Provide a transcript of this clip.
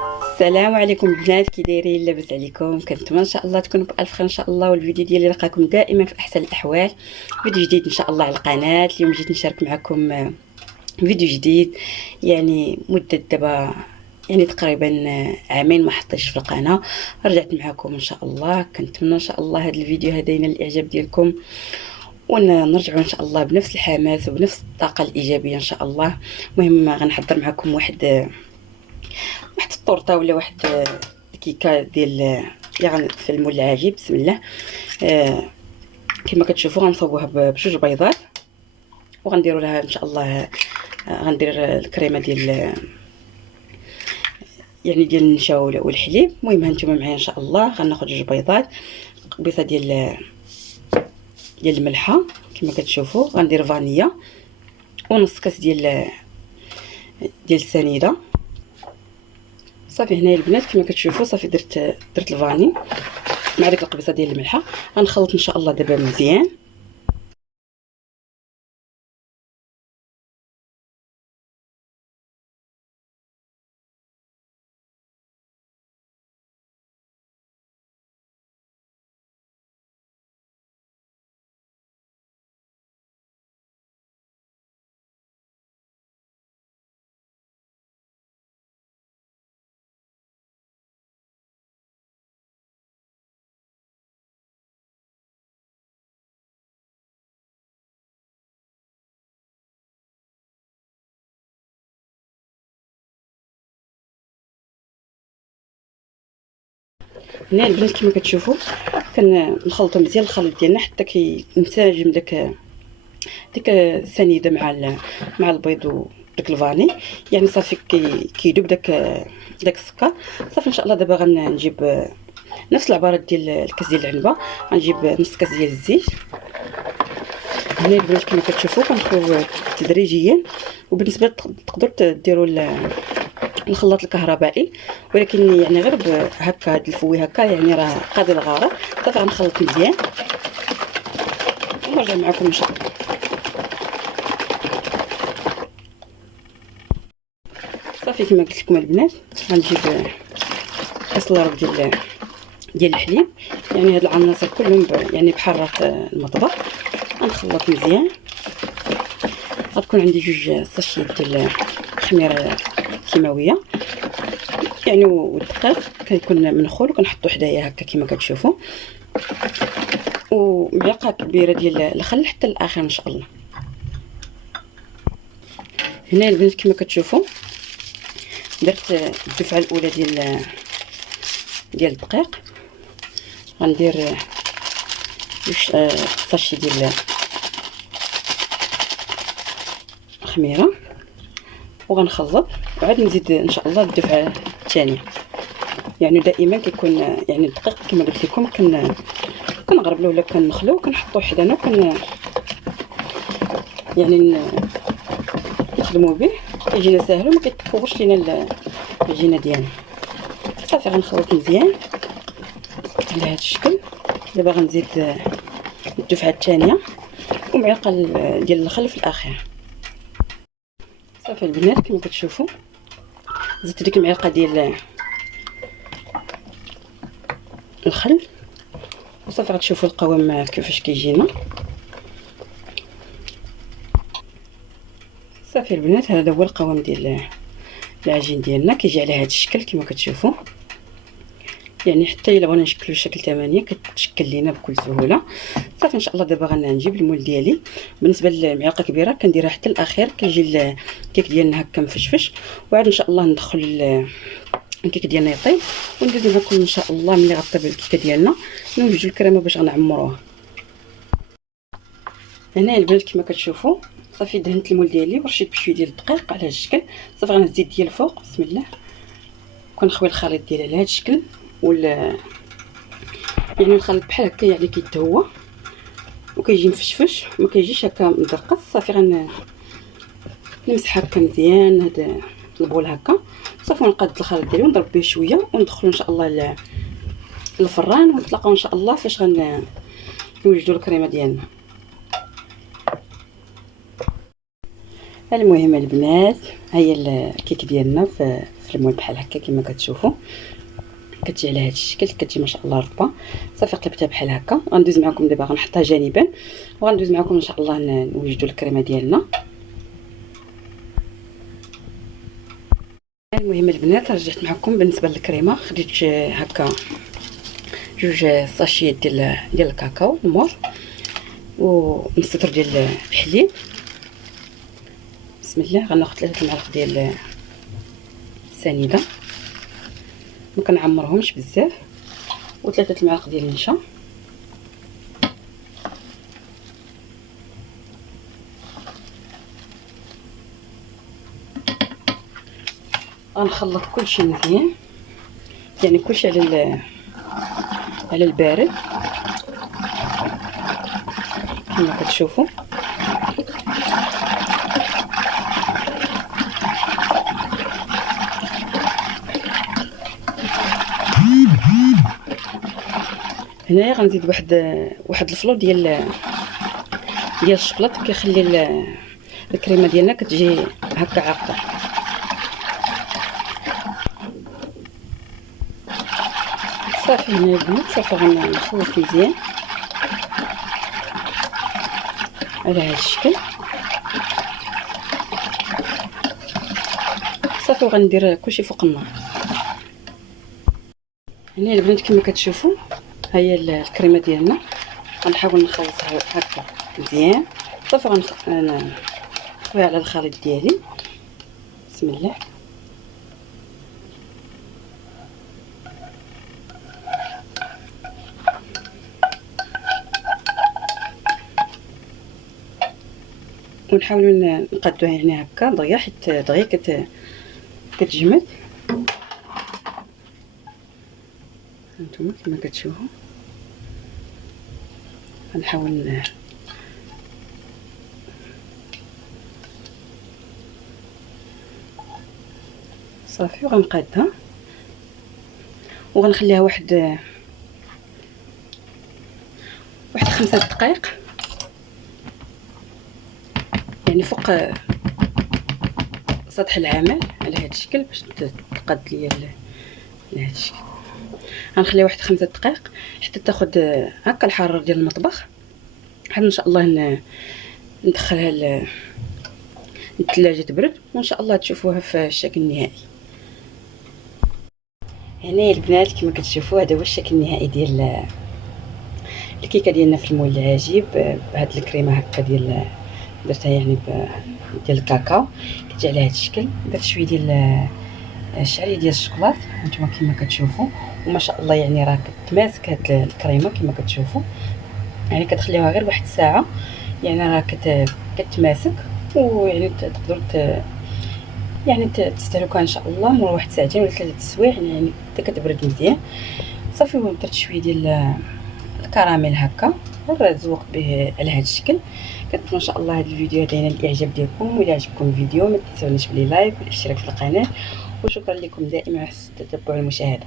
السلام عليكم البنات، كي دايرين؟ لاباس عليكم؟ كنتمنى ان شاء الله تكونوا بالف خير ان شاء الله. والفيديو ديالي لقاكم دائما في احسن الاحوال. فيديو جديد ان شاء الله على القناه. اليوم جيت نشارك معكم فيديو جديد. يعني مده دابا يعني تقريبا عامين ما حطيتش في القناه. رجعت معكم ان شاء الله. كنتمنى ان شاء الله هذا الفيديو هذا ينال الاعجاب ديالكم، ونرجعوا ان شاء الله بنفس الحماس وبنفس الطاقه الايجابيه ان شاء الله. المهم غنحضر معكم واحد الطورطه ولا واحد الكيكه ديال يعني في المول العجيب. بسم الله. كما كتشوفوا غنصوبوها بجوج بيضات، وغنديروا لها ان شاء الله غندير الكريمه ديال يعني ديال النشا والحليب. المهم هانتوما معايا ان شاء الله. غناخذ جوج بيضات، قبيصه ديال الملحه كما كتشوفوا، غندير فانيلا ونص كاس ديال السنيده. صافي هنايا البنات كما كتشوفوا صافي درت الفاني مع ديك القبيصه ديال الملحه. غنخلط ان شاء الله دابا مزيان. هنا البنات كما كتشوفوا كنخلطوا مزيان الخليط ديالنا حتى كينسجم ديك السنيده مع البيض وداك الفاني. يعني صافي كيذوب داك السكر. صافي ان شاء الله دابا غنجيب نفس العباره ديال الكاس ديال العنبه. غنجيب نص كاس ديال الزيت. هنا البنات كما كتشوفوا كندخلوا تدريجيا. وبالنسبه تقدروا ديروا الخلاط الكهربائي، ولكن يعني غير هكا هاد الفوي هكا يعني راه قاضي الغرض. صافي غنخلط مزيان ونرجع معكم ان شاء الله. صافي كما قلت لكم البنات غنجيب كاس لارب ديال الحليب. يعني هاد العناصر كلهم يعني بحرات المطبخ. غنخلط مزيان. غتكون عندي جوج ساشيات ديال الخميره الكيماويه يعني، والدقيق كيكون منخول وكنحطو حدايا هكا كما كتشوفوا، ومعلقه كبيره ديال الخل حتى الاخر ان شاء الله. هنا البنات كما كتشوفوا درت الدفعه الاولى ديال الدقيق. غندير جوج ساشي ديال الخميره وغنخلط، وعاد نزيد ان شاء الله الدفعه الثانيه. يعني دائما كيكون يعني الدقيق كما قلت لكم كنغربلوه ولا كنخلوه كنحطوه حدانا يعني نخدموا به كيجينا ساهل وما كيتفوقش لينا العجينه ديالنا. صافي غنخلط مزيان على هذا الشكل. دابا غنزيد الدفعه الثانيه ومعلقه ديال الخل في الاخير. صافي البنات كما كتشوفوا زدت ديك المعلقه ديال الخل، وصافي غتشوفوا القوام كيفاش كيجينا. صافي البنات هذا هو القوام ديال العجين ديالنا، كيجي على هذا الشكل كما كتشوفوا. يعني حتى الا بغينا نشكلوا شكل 8 كتشكل لينا بكل سهوله. صافي ان شاء الله دابا غنجيب المول ديالي. بالنسبه للمعلقه كبيره كنديرها حتى الاخير، كيجي الكيك ديالنا هكا مفشفش. وعاد ان شاء الله ندخل الكيك ديالنا يطيب وندوز معكم ان شاء الله ملي غطيب الكيكه ديالنا نوجدوا الكريمه باش غنعمروها. هنا البنات كما كتشوفوا صافي دهنت المول ديالي ورشيت بشويه ديال الدقيق على هذا الشكل. صافي غنزيد ديال الفوق بسم الله، كنخوي الخليط ديالي على هذا الشكل. يعني الخليط بحال هكا يعني كيتهوى وكيجي مفشفش، ما كيجيش هكا مدرقص. صافي نمسح هكا مزيان هذا البول هكا. صافي نقاد الخليط ديالي ونضرب به شويه وندخلو ان شاء الله للفران، ونتلاقاو ان شاء الله فاش نوجدوا الكريمه ديالنا. المهم البنات ها هي الكيك ديالنا في المهم بحال هكا كما كتشوفوا. كتجي على هذا الشكل، كتجي ما شاء الله رطبه. صافي قلبتها بحال هكا. غندوز معكم دابا، غنحطها جانبا وغندوز معكم ان شاء الله نوجدوا الكريمه ديالنا. المهم البنات رجعت معكم بالنسبه للكريمه. خديت هكا جوج ساشيات ديال الكاكاو المور ونص لتر ديال الحليب. بسم الله. غناخذ 3 معالق ديال سنيده، ما كنعمرهمش بزاف، و3 المعالق ديال النشا. غنخلط كلشي مزيان، يعني كلشي على البارد كما كتشوفوا. هنايا غنزيد واحد الفلور ديال الشوكولاط، كيخلي الكريمه ديالنا كتجي هكا عاقده. صافي هنا البنات، صافي غنخلط مزيان على هذا الشكل. صافي وغندير كلشي فوق النار. هنا البنات كما كتشوفوا هي الكريمه ديالنا. غنحاول نخلطها هكا مزيان. صافي غنخويها على الخليط ديالي. بسم الله. ونحاولوا نقادوها يعني هكا دغيا، حيت دغيا كتجمد. هانتوما كما كتشوفوا. غنحاول صافي وغنقادها وغنخليها واحد 5 دقائق، يعني فوق سطح العمل على هذا الشكل باش تقاد ليا على هذا الشكل. غنخليها واحد 5 دقائق حتى تاخذ هكا الحراره ديال المطبخ، حتى ان شاء الله ندخلها للثلاجه تبرد، وان شاء الله تشوفوها في الشكل النهائي. هنا البنات كما كتشوفوا هذا هو الشكل النهائي ديال الكيكه ديالنا في المول العجيب بهاد الكريمه هكا درتها يعني ديال الكاكاو. كتجي على هذا الشكل. درت شويه ديال الشعريه ديال الشوكولات هانتوما كما كتشوفوا، وما شاء الله يعني راه كتماسك هاد الكريمه كما كتشوفوا. يعني كتخليوها غير واحد الساعه، يعني راه كتماسك، ويعني تقدروا يعني تستهلكوها ان شاء الله مور واحد 2 ولا 3 سوايع، يعني حتى كتبرد مزيان. صافي درت شويه ديال الكراميل هكا غير زوقت به على هذا الشكل. كنتمنى ان شاء الله هذا الفيديو ينال الاعجاب ديالكم، وإلا عجبكم الفيديو ما تنسونيش بلي لايك والاشتراك في القناه، وشكرا لكم دائما على حسن التتبع والمشاهده.